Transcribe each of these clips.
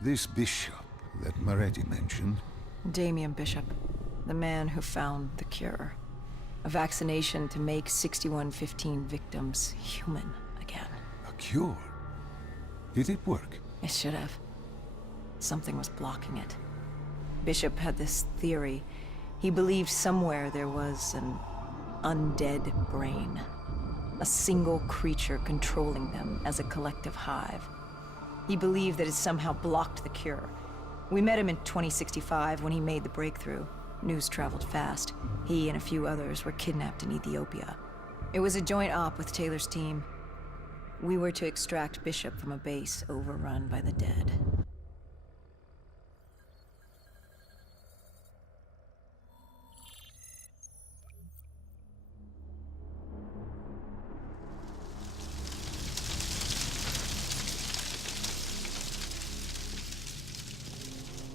This bishop that Moretti mentioned. Damien Bishop, the man who found the cure. A vaccination to make 6115 victims human again. A cure? Did it work? It should have. Something was blocking it. Bishop had this theory. He believed somewhere there was an undead brain. A single creature controlling them as a collective hive. He believed that it somehow blocked the cure. We met him in 2065 when he made the breakthrough. News traveled fast. He and a few others were kidnapped in Ethiopia. It was a joint op with Taylor's team. We were to extract Bishop from a base overrun by the dead.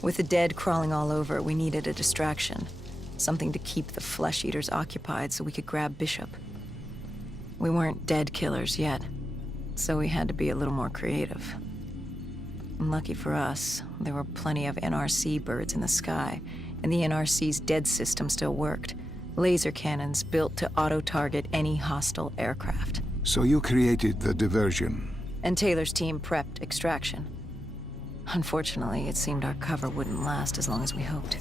With the dead crawling all over, we needed a distraction. Something to keep the flesh eaters occupied so we could grab Bishop. We weren't dead killers yet, so we had to be a little more creative. And lucky for us, there were plenty of NRC birds in the sky, and the NRC's dead system still worked. Laser cannons built to auto-target any hostile aircraft. So you created the diversion. And Taylor's team prepped extraction. Unfortunately, it seemed our cover wouldn't last as long as we hoped.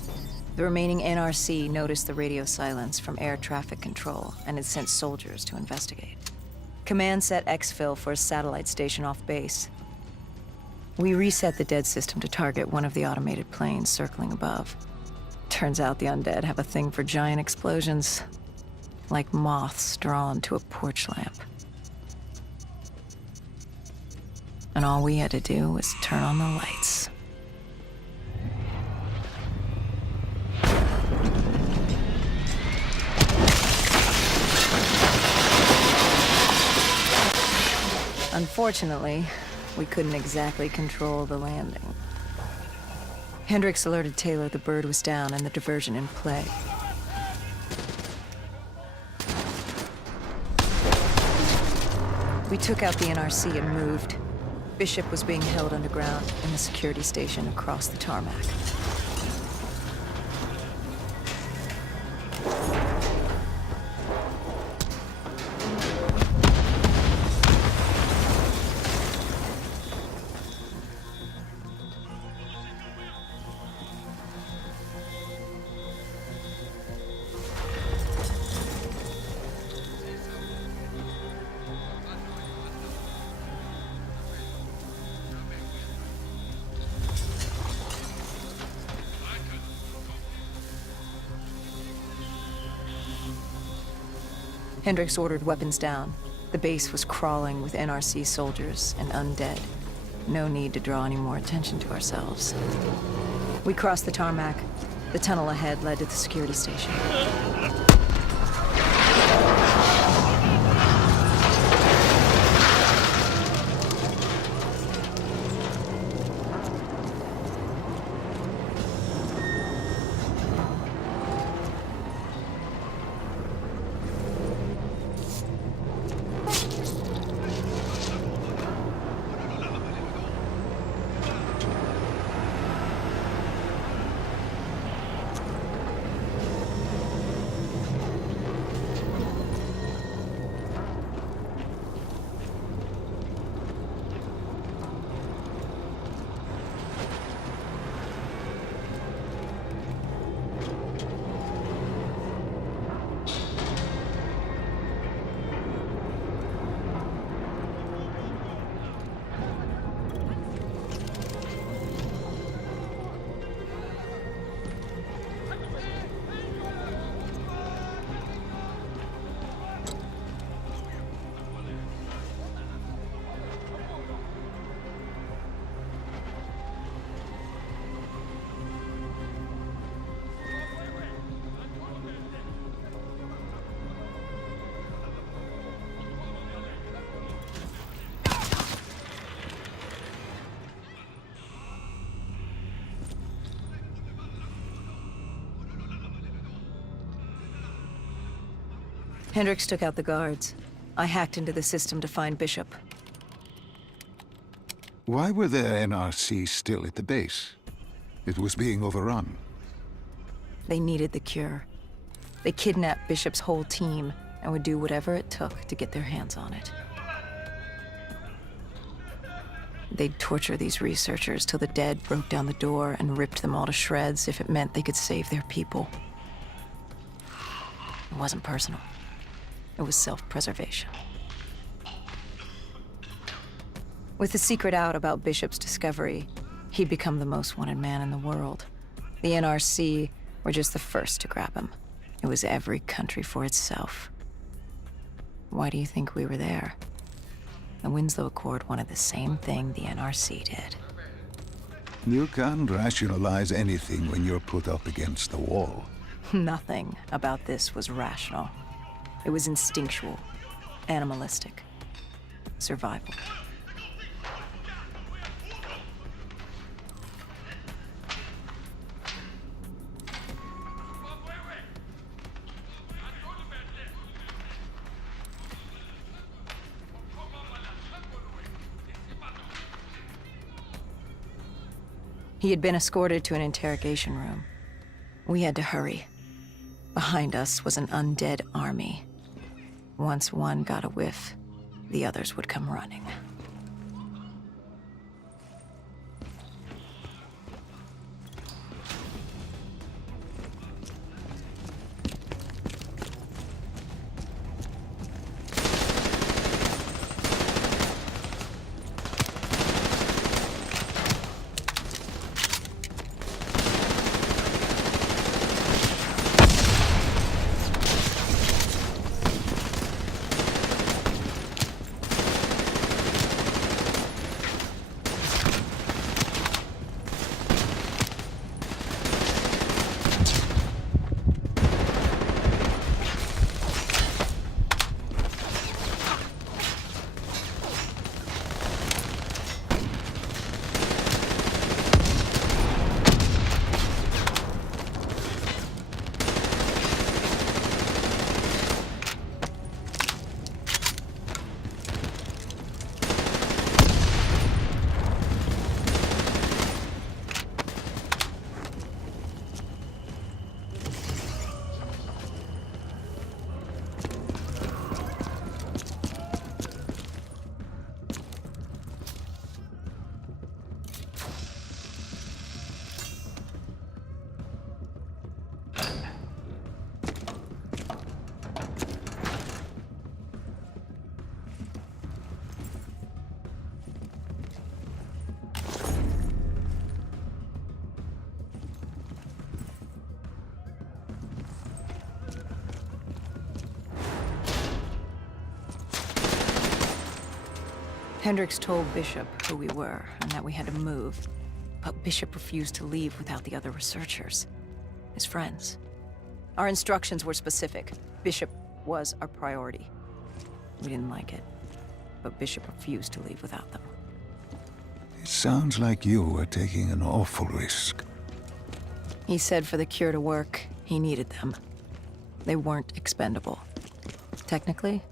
The remaining NRC noticed the radio silence from air traffic control and had sent soldiers to investigate. Command set exfil for a satellite station off base. We reset the dead system to target one of the automated planes circling above. Turns out the undead have a thing for giant explosions, like moths drawn to a porch lamp. And all we had to do was turn on the lights. Unfortunately, we couldn't exactly control the landing. Hendricks alerted Taylor the bird was down and the diversion in play. We took out the NRC and moved. Bishop was being held underground in the security station across the tarmac. Hendricks ordered weapons down. The base was crawling with NRC soldiers and undead. No need to draw any more attention to ourselves. We crossed the tarmac. The tunnel ahead led to the security station. Hendricks took out the guards. I hacked into the system to find Bishop. Why were the NRC still at the base? It was being overrun. They needed the cure. They kidnapped Bishop's whole team and would do whatever it took to get their hands on it. They'd torture these researchers till the dead broke down the door and ripped them all to shreds if it meant they could save their people. It wasn't personal. It was self-preservation. With the secret out about Bishop's discovery, he'd become the most wanted man in the world. The NRC were just the first to grab him. It was every country for itself. Why do you think we were there? The Winslow Accord wanted the same thing the NRC did. You can't rationalize anything when you're put up against the wall. Nothing about this was rational. It was instinctual, animalistic, survival. He had been escorted to an interrogation room. We had to hurry. Behind us was an undead army. Once one got a whiff, the others would come running. Hendricks told Bishop who we were and that we had to move, but Bishop refused to leave without the other researchers, his friends. Our instructions were specific. Bishop was our priority. We didn't like it, but Bishop refused to leave without them. It sounds like you were taking an awful risk. He said for the cure to work, he needed them. They weren't expendable. Technically,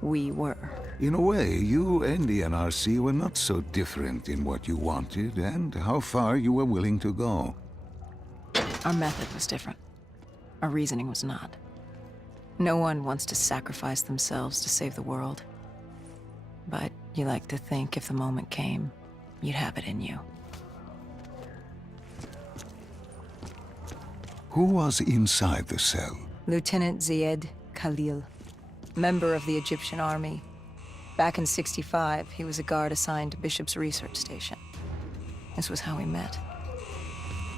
we were. In a way, you and the NRC were not so different in what you wanted and how far you were willing to go. Our method was different. Our reasoning was not. No one wants to sacrifice themselves to save the world. But you like to think if the moment came, you'd have it in you. Who was inside the cell? Lieutenant Ziyed Khalil, member of the Egyptian army. Back in '65, he was a guard assigned to Bishop's research station. This was how we met.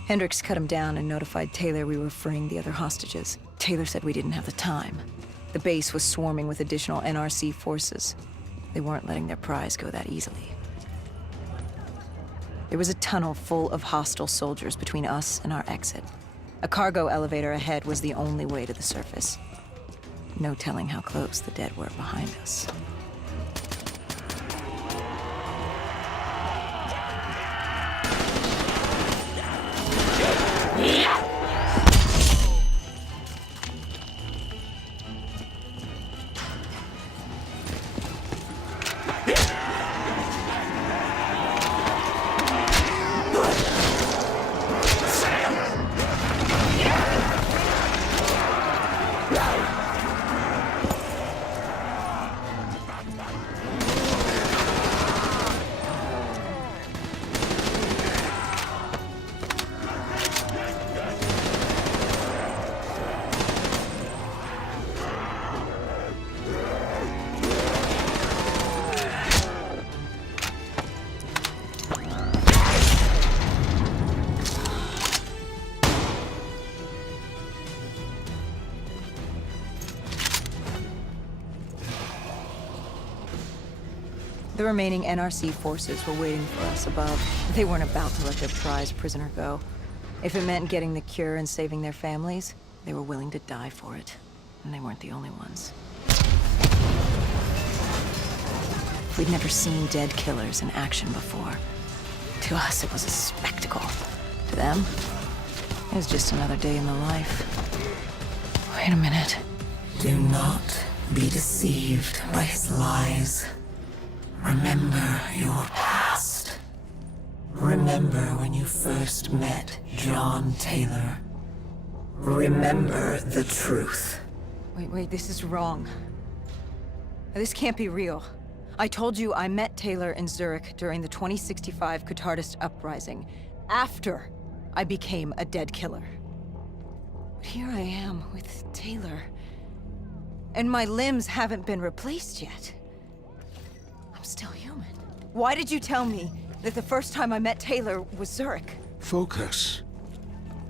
Hendricks cut him down and notified Taylor we were freeing the other hostages. Taylor said we didn't have the time. The base was swarming with additional NRC forces. They weren't letting their prize go that easily. There was a tunnel full of hostile soldiers between us and our exit. A cargo elevator ahead was the only way to the surface. No telling how close the dead were behind us. The remaining NRC forces were waiting for us above. They weren't about to let their prized prisoner go. If it meant getting the cure and saving their families, they were willing to die for it. And they weren't the only ones. We'd never seen dead killers in action before. To us, it was a spectacle. To them, it was just another day in the life. Wait a minute. Do not be deceived by his lies. Remember your past. Remember when you first met John Taylor. Remember the truth. Wait, this is wrong. This can't be real. I told you I met Taylor in Zurich during the 2065 Catardist Uprising, after I became a dead killer. But here I am with Taylor, and my limbs haven't been replaced yet. I'm still human. Why did you tell me that the first time I met Taylor was Zurich? Focus.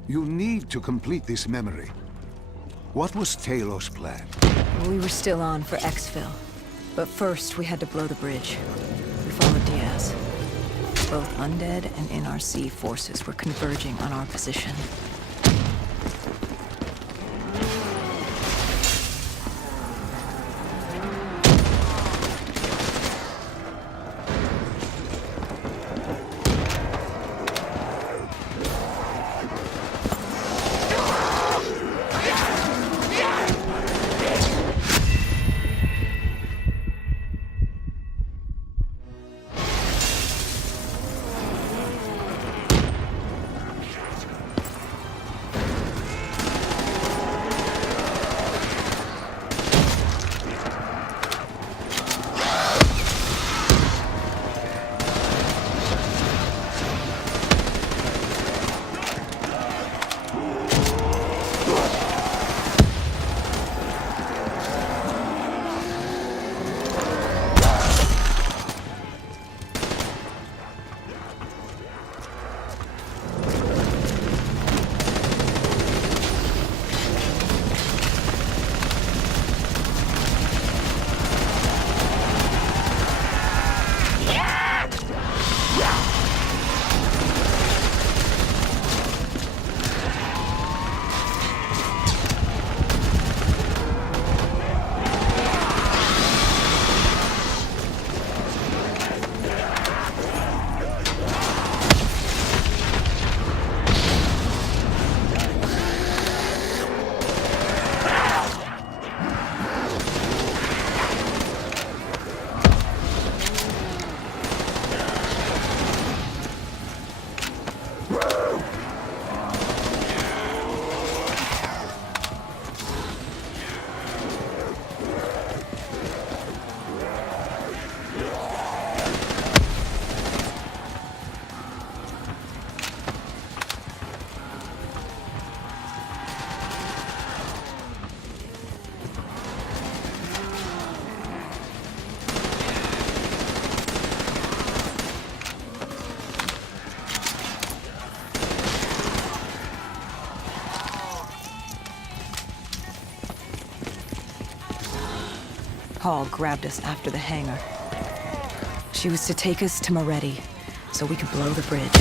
You need to complete this memory. What was Taylor's plan? We were still on for exfil. But first, we had to blow the bridge. We followed Diaz. Both undead and NRC forces were converging on our position. Paul grabbed us after the hangar. She was to take us to Moretti, so we could blow the bridge.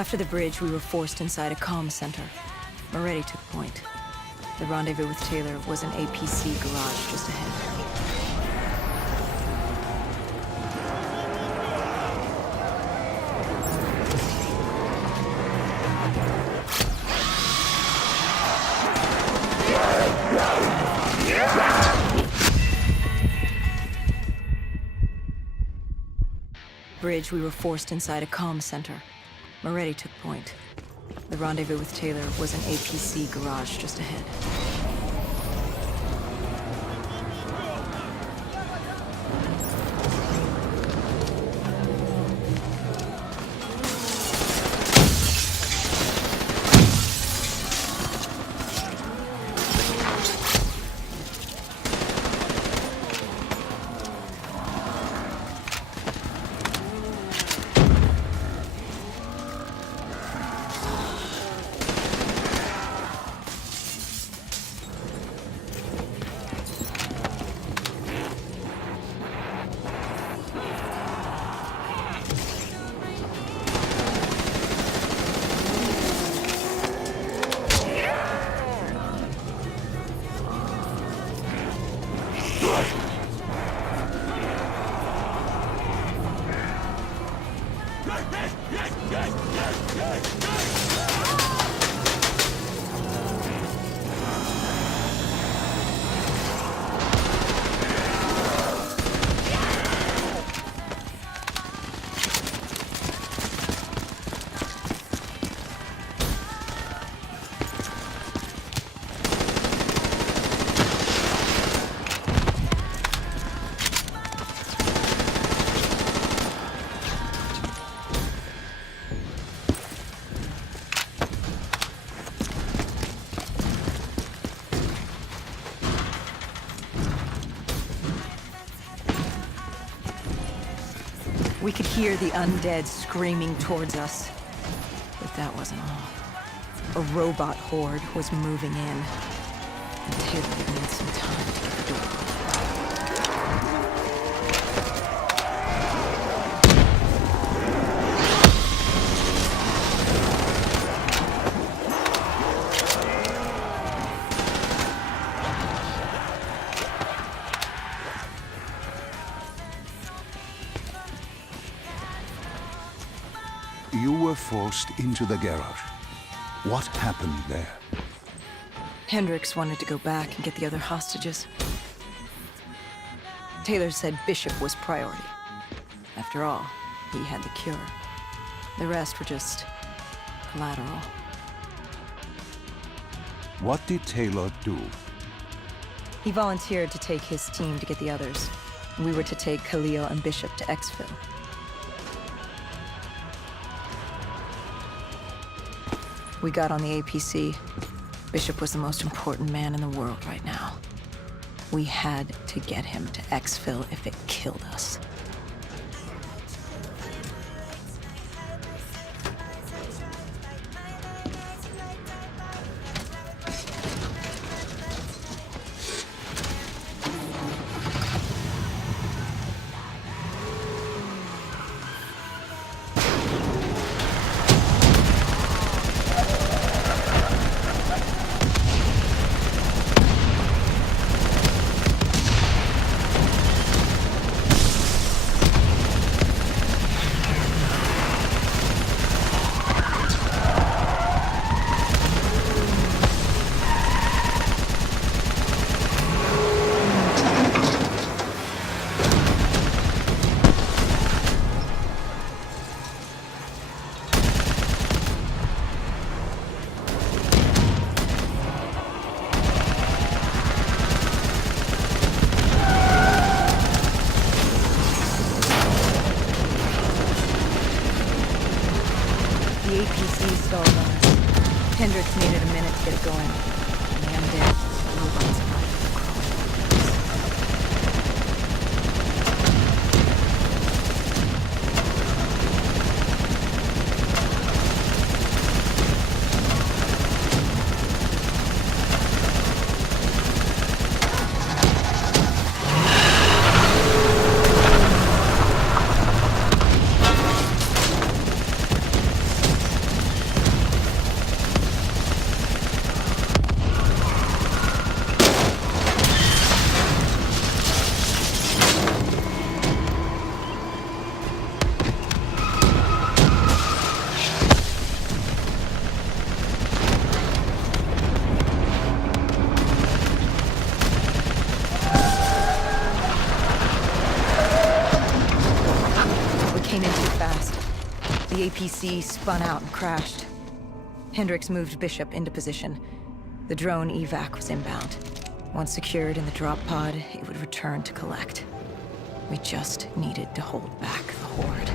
After the bridge, we were forced inside a comm center. Moretti took point. The rendezvous with Taylor was an APC garage just ahead. Bridge, we were forced inside a comm center. Moretti took point. The rendezvous with Taylor was an APC garage just ahead. We could hear the undead screaming towards us. But that wasn't all. A robot horde was moving in. And Taylor would need some time to get the door open. You were forced into the garage. What happened there? Hendricks wanted to go back and get the other hostages. Taylor said Bishop was priority. After all, he had the cure. The rest were just collateral. What did Taylor do? He volunteered to take his team to get the others. We were to take Khalil and Bishop to exfil. We got on the APC. Bishop was the most important man in the world right now. We had to get him to exfil if it killed us. APC spun out and crashed. Hendricks moved Bishop into position. The drone evac was inbound. Once secured in the drop pod, it would return to collect. We just needed to hold back the Horde.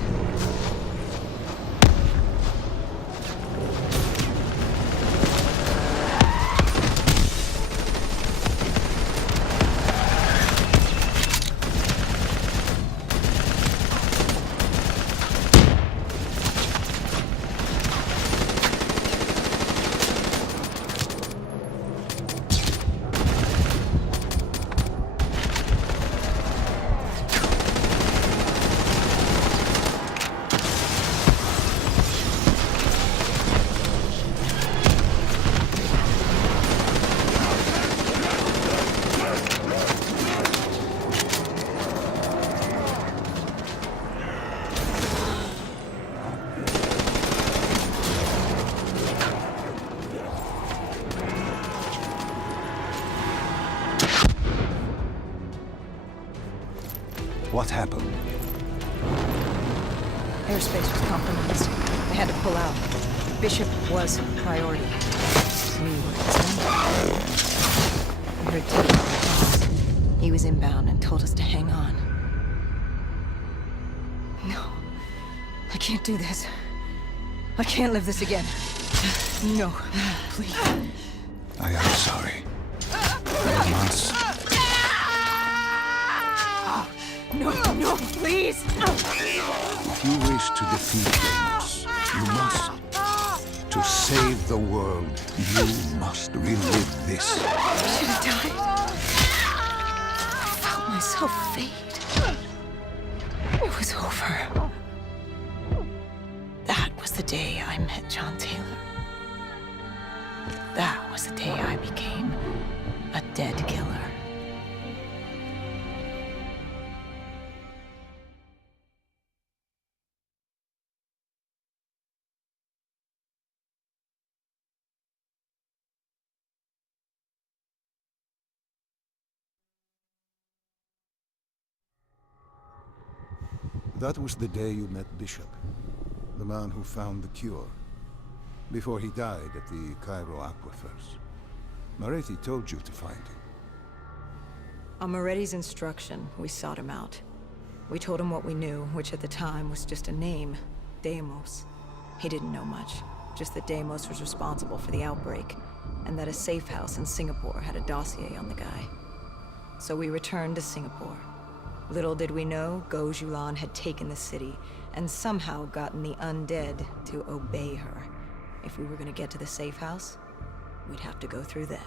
What happened? Airspace was compromised. They had to pull out. Bishop was priority. We were extended. We heard Deadkiller. He was inbound and told us to hang on. No. I can't do this. I can't live this again. No. Please. I am sorry. I must. No, please! If you wish to defeat Deimos, you must. To save the world, you must relive this. I should have died. I felt myself fade. It was over. That was the day I met John Taylor. That was the day I became a Deadkiller. That was the day you met Bishop, the man who found the cure, before he died at the Cairo aquifers. Moretti told you to find him. On Moretti's instruction, we sought him out. We told him what we knew, which at the time was just a name, Deimos. He didn't know much, just that Deimos was responsible for the outbreak, and that a safe house in Singapore had a dossier on the guy. So we returned to Singapore. Little did we know, Gojulan had taken the city, and somehow gotten the undead to obey her. If we were gonna get to the safe house, we'd have to go through them.